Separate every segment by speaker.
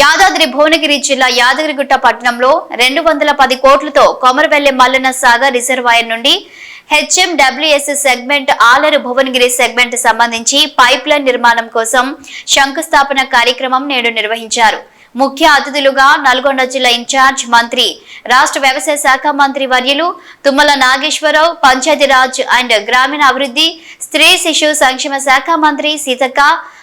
Speaker 1: యాదాద్రి భువనగిరి జిల్లా యాదగిరిగుట్ట పట్టణంలో రెండు వందల పది కోట్లతో కొమరవెల్లి మల్లన్న సాగర్ రిజర్వాయర్ నుండి HMWS segment Aleru Bhuvanagiri segment సంబంధించి పైప్ లైన్ నిర్మాణం కోసం శంకుస్థాపన కార్యక్రమం నేడు నిర్వహించారు. ముఖ్య అతిథులుగా నల్గొండ జిల్లా ఇన్ఛార్జ్ మంత్రి రాష్ట్ర వ్యవసాయ శాఖ మంత్రి వర్యులు తుమ్మల నాగేశ్వరరావు పంచాయతీరాజ్ అండ్ గ్రామీణ అభివృద్ధి స్త్రీ శిశు సంక్షేమ శాఖ మంత్రి Seethakka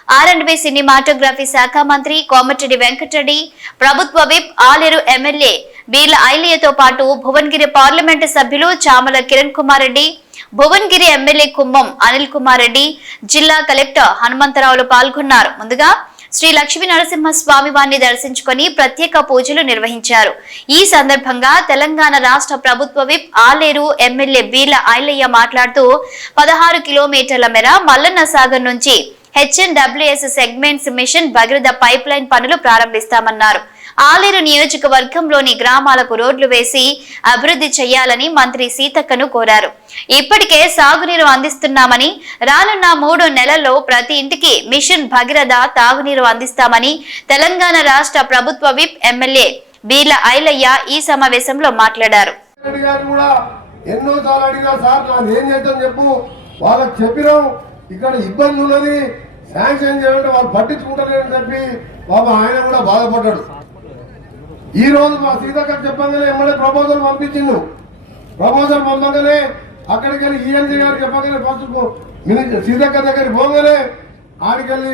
Speaker 1: R and B cinematography శాఖ మంత్రి కోమటిరెడ్డి వెంకటరెడ్డి ప్రభుత్వ విప్ ఆలేరు ఎమ్మెల్యే బీర్ల ఐలియతో పాటు భువనగిరి పార్లమెంటు సభ్యులు చామల కిరణ్ కుమార్ రెడ్డి భువనగిరి ఎమ్మెల్యే కుమ్మం అనిల్ కుమార్ రెడ్డి జిల్లా కలెక్టర్ హనుమంతరావులు పాల్గొన్నారు ముందుగా శ్రీ లక్ష్మీ నరసింహ స్వామి వారిని దర్శించుకొని ప్రత్యేక పూజలు నిర్వహించారు ఈ సందర్భంగా తెలంగాణ రాష్ట్ర ప్రభుత్వ విప్ ఆలేరు ఎమ్మెల్యే బీర్ల ఐలయ్య మాట్లాడుతూ పదహారు కిలోమీటర్ల మేర మల్లన్న సాగర్ నుంచి HNWS segments mission Bhagiratha pipe line పనులు ప్రారంభిస్తామన్నారు. ఆలేరు నియోజకవర్గంలోని గ్రామాలకు రోడ్లు వేసి అభివృద్ధి చేయాలని మంత్రి సీతక్కను కోరారు. ఇప్పటికే సాగునీరు అందిస్తున్నామని రానున్న మూడు నెలల్లో ప్రతి ఇంటికి మిషన్ భగీరథ తాగునీరు అందిస్తామని తెలంగాణ రాష్ట్ర ప్రభుత్వ విప్ ఎమ్మెల్యే బీర్ల ఐలయ్య ఈ సమావేశంలో మాట్లాడారు.
Speaker 2: ఎన్నో సార్లు అడిగినా సార్ నాకు ఏం చేద్దాం చెప్పు వాళ్ళకి చెప్పినాం ఇక్కడ ఇబ్బంది ఉన్నది శాంక్షన్ చేయాలంటే వాళ్ళు పట్టించుకుంటారని చెప్పి బాబా ఆయన కూడా బాధపడ్డాడు. ఈ రోజు మా సీతక్క చెప్పగానే ఎమ్మెల్యే ప్రపోజల్ పంపించిండు. ప్రపోజల్ పంపగానే అక్కడికి వెళ్ళి ఈఎన్జీ గారు చెప్పగానే ఫస్ట్ మినిస్టర్ సీతక్క దగ్గరికి పోగానే ఆడికెళ్ళి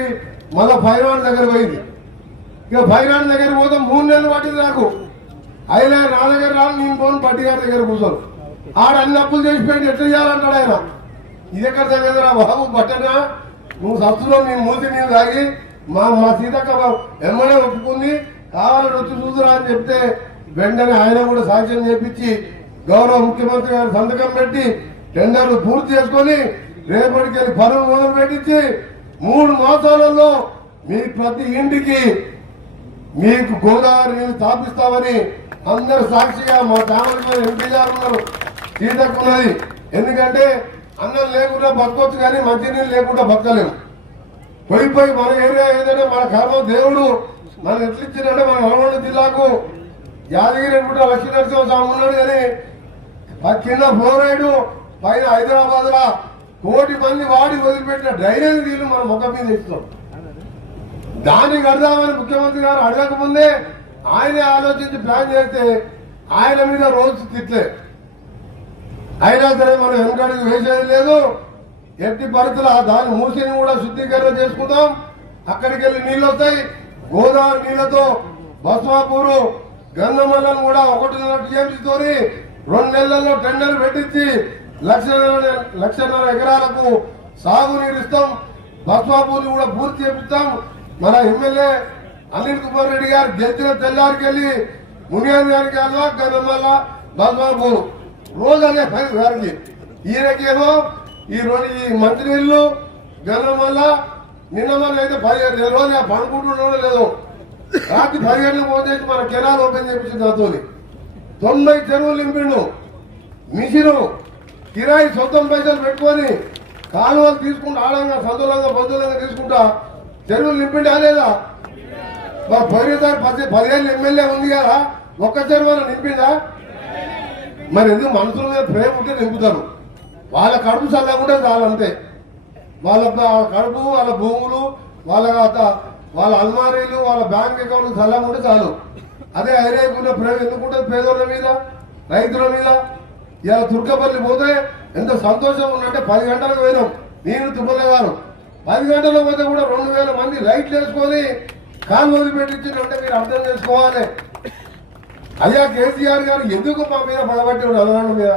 Speaker 2: మళ్ళీ మళ్ళా దగ్గర పోయింది. ఇక ఫైరాన్ దగ్గర పోతే మూడు నెలలు పట్టింది నాకు. అయినా నా దగ్గర రాను నేను పోను పట్టి గారి దగ్గర కూర్చోను. ఆడ అన్ని అప్పులు చేసిపోయింది ఎట్లా చేయాలంటాడు ఆయన? ఇది ఎక్కడ చదివేదిరా బాబు పట్టనా? నువ్వు సత్తులో మీ మూసి నేను తాగి మా మా సీతక్క ఎమ్మెల్యే ఒప్పుకుంది. కావాలని వచ్చి చూదురా అని చెప్తే వెంటనే ఆయన కూడా సాక్ష్యం చేపించి గౌరవ ముఖ్యమంత్రి గారు సంతకం పెట్టి టెండర్లు పూర్తి చేసుకొని రేపటికి వెళ్ళి పనులు మొదలు పెట్టించి మూడు మాసాలలో మీ ప్రతి ఇంటికి మీకు గోదావరి నీళ్ళు స్థాపిస్తామని అందరు సాక్షిగా మా ఫ్యామిలీ మీద ఎంపీ గారు ఉన్నారు. సీతకు ఉన్నది. ఎందుకంటే అన్నం లేకుండా బతకొచ్చు కానీ మంచినీళ్ళు లేకుండా బతకలేము. పోయిపోయి మన ఏరియా ఏదంటే మన కర్మ దేవుడు మన ఎట్లిచ్చిందంటే మన నల్గొండ జిల్లాకు యాదగిరి అనుకుంటే లక్ష్మీ స్వామి ఉన్నాడు కానీ ఆ కింద ఫ్లోరైడ్ పైన హైదరాబాద్ లా కోటి మంది వాడి వదిలిపెట్టిన డ్రైనేజ్ నీళ్ళు మన ముఖం మీద ఇస్తాం దాన్ని కడదామని ముఖ్యమంత్రి గారు అడగకముందే ఆయనే ఆలోచించి ప్లాన్ చేస్తే ఆయన మీద రోజు తిట్లే. అయినా సరే మనం వెనకడికి వేసేది లేదు. ఎట్టి పరిస్థితులు ఆ దాన్ని మూసిని కూడా శుద్ధీకరణ చేసుకుందాం. అక్కడికి వెళ్ళి నీళ్ళు వస్తాయి గోదావరి నీళ్ళతో బస్వాపూరు గంగమల్లను కూడా ఒకటిన్నర టీఎంసీతో రెండు నెలల్లో టెండర్ పెట్టించి లక్షన్నర లక్షన్నర ఎకరాలకు సాగునీరు ఇస్తాం. బస్వాపూర్ని కూడా పూర్తి చేపిస్తాం. మన ఎమ్మెల్యే అనిల్ కుమార్ రెడ్డి గారు గెలిచిన తెల్లారికి వెళ్ళి మునియాన్ గారికి వెళ్ళా గన్నమల్ల బస్వాపూర్. రోజు అనే పని గారికి ఈయనకేమో ఈ రోజు ఈ మంత్రినీళ్ళు వల్ల నిన్న మన అయితే పదిహేను రోజు పనుకుంటున్నాడో లేదో. రాత్రి పదిహేడు పోతే మన కెనాల్ ఓపెన్ చేపించింది దాంతో తొంభై చెరువులు నింపిండు. మిషను కిరాయి సొంతం పైసలు పెట్టుకొని కాలువలు తీసుకుంటూ ఆడంగా సంతులంగా బంధువులంగా తీసుకుంటా చెరువులు నింపిండా లేదా? మరి పోయినసారి పది పదిహేను ఎమ్మెల్యే ఉంది కదా ఒక్క చెరువులో నింపిండా మరి ఎందుకు మనుషుల మీద ప్రేమ ఉంటే నింపుతారు? వాళ్ళ కడుపు చల్లకుండా చాలు అంతే. వాళ్ళ కడుపు వాళ్ళ భూములు వాళ్ళ వాళ్ళ అల్మారీలు వాళ్ళ బ్యాంక్ అకౌంట్ చల్లగా ఉంటే చాలు. అదే ఐరేపున్న ప్రేమ ఎందుకుంటుంది పేదోళ్ళ మీద రైతుల మీద? ఇలా తుర్కపల్లి పోతే ఎంత సంతోషం ఉందంటే పది గంటలకు పోయినాం. నేను తుమ్మల గారు. పది గంటలకు పోతే కూడా రెండు వేల మంది లైట్లు వేసుకొని కాలు వదిలిపెట్టించిందంటే మీరు అర్థం చేసుకోవాలి. అయ్యా కేసీఆర్ గారు ఎందుకు మా మీద పడబట్టి నల్గొండ మీద?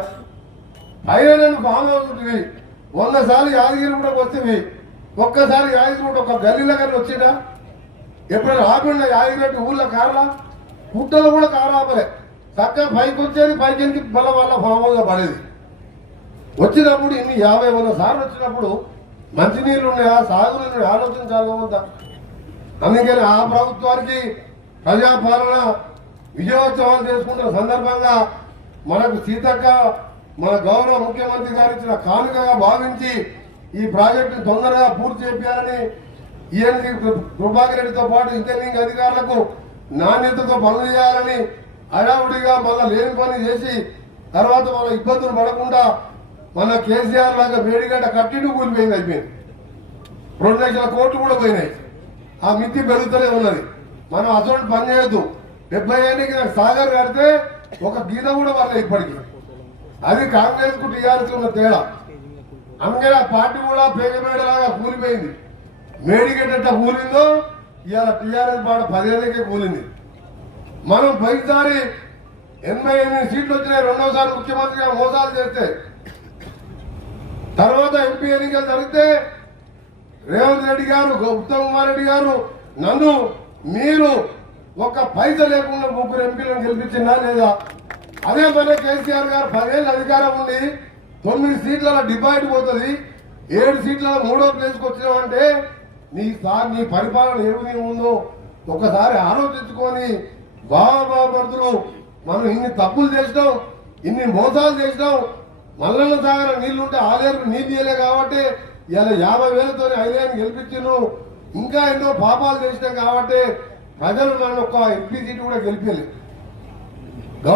Speaker 2: పైన నేను ఫామ్ ఉంటుంది వంద సార్లు యాదగిరి కూడా వచ్చింది ఒక్కసారి యాదగిరి కూడా ఒక గల్లీలో కానీ వచ్చిందా? ఎప్పుడైనా రాకుండా యాదగిరి ఊళ్ళో కారా? పుట్టలు కూడా కారాపలే చక్కగా పైకి వచ్చేది పైకి బల వల్ల ఫామ్గా పడేది. వచ్చినప్పుడు ఇన్ని యాభై వంద సార్లు వచ్చినప్పుడు మంచినీళ్ళు ఉన్నాయా సాగునీళ్ళు ఆలోచించాలి అందుకని ఆ ప్రభుత్వానికి ప్రజాపాలన విజయోత్సవాలు చేసుకుంటున్న సందర్భంగా మనకు సీతక్క మన గౌరవ ముఖ్యమంత్రి గారు ఇచ్చిన కానుకగా భావించి ఈ ప్రాజెక్టును తొందరగా పూర్తి చేయాలని ఈఎన్సీ కృపాకర్ రెడ్డితో పాటు ఇంజనీరింగ్ అధికారులకు నాణ్యతతో పనులు చేయాలని హడావుడిగా మళ్ళా లేని పని చేసి తర్వాత మన ఇబ్బందులు పడకుండా మన కేసీఆర్ లాగా వేడిగడ్డ కట్టిండు కూలిపోయింది అయిపోయింది. రెండు లక్షల కోట్లు కూడా పోయినాయి. ఆ మితి పెరుగుతూనే ఉన్నది. మనం అటువంటి పని చేయొద్దు. డెబ్బై ఏళ్ళకి నాకు సాగర్ కడితే ఒక గీత కూడా వాళ్ళ ఇప్పటికి. అది కాంగ్రెస్కు టీఆర్ఎస్ ఉన్న తేడా. అందుకే ఆ పార్టీ కూడా పేగమేడలాగా కూలిపోయింది. మేడిగడ్డ కూలిందో ఇవాళ టీఆర్ఎస్ పాట పదేళ్ళకే కూలింది. మనం పైసారి ఎనభై ఎనిమిది సీట్లు వచ్చినాయి రెండవసారి ముఖ్యమంత్రిగా మోసాలు చేస్తే. తర్వాత ఎంపీ ఎన్నికలు జరిగితే రేవంత్ రెడ్డి గారు ఉత్తమ్ కుమార్ రెడ్డి గారు నన్ను మీరు ఒక్క పైస లేకుండా ముగ్గురు ఎంపీలను గెలిపించిందా లేదా? అదే మన కేసీఆర్ గారు పదేళ్ళు అధికారం ఉండి తొమ్మిది సీట్ల డిపాయిట్ పోతుంది ఏడు సీట్ల మూడో ప్లేస్కి వచ్చినామంటే నీ సార్ నీ పరిపాలన ఏమి ఉందో ఒకసారి ఆలోచించుకొని బాబాబర్దులు మనం ఇన్ని తప్పులు చేసినాం ఇన్ని మోసాలు చేసినాం మల్లన్న సాగర నీళ్ళు ఉంటే ఆలేరు నీళ్ళు ఇయ్యలే కాబట్టి ఇలా యాభై వేలతో ఐదేళ్ళు గెలిపించిను ఇంకా ఎన్నో పాపాలు చేసినాం కాబట్టి ప్రజలు నన్ను ఒక ఎంపీ సీటు కూడా గెలిపలేదు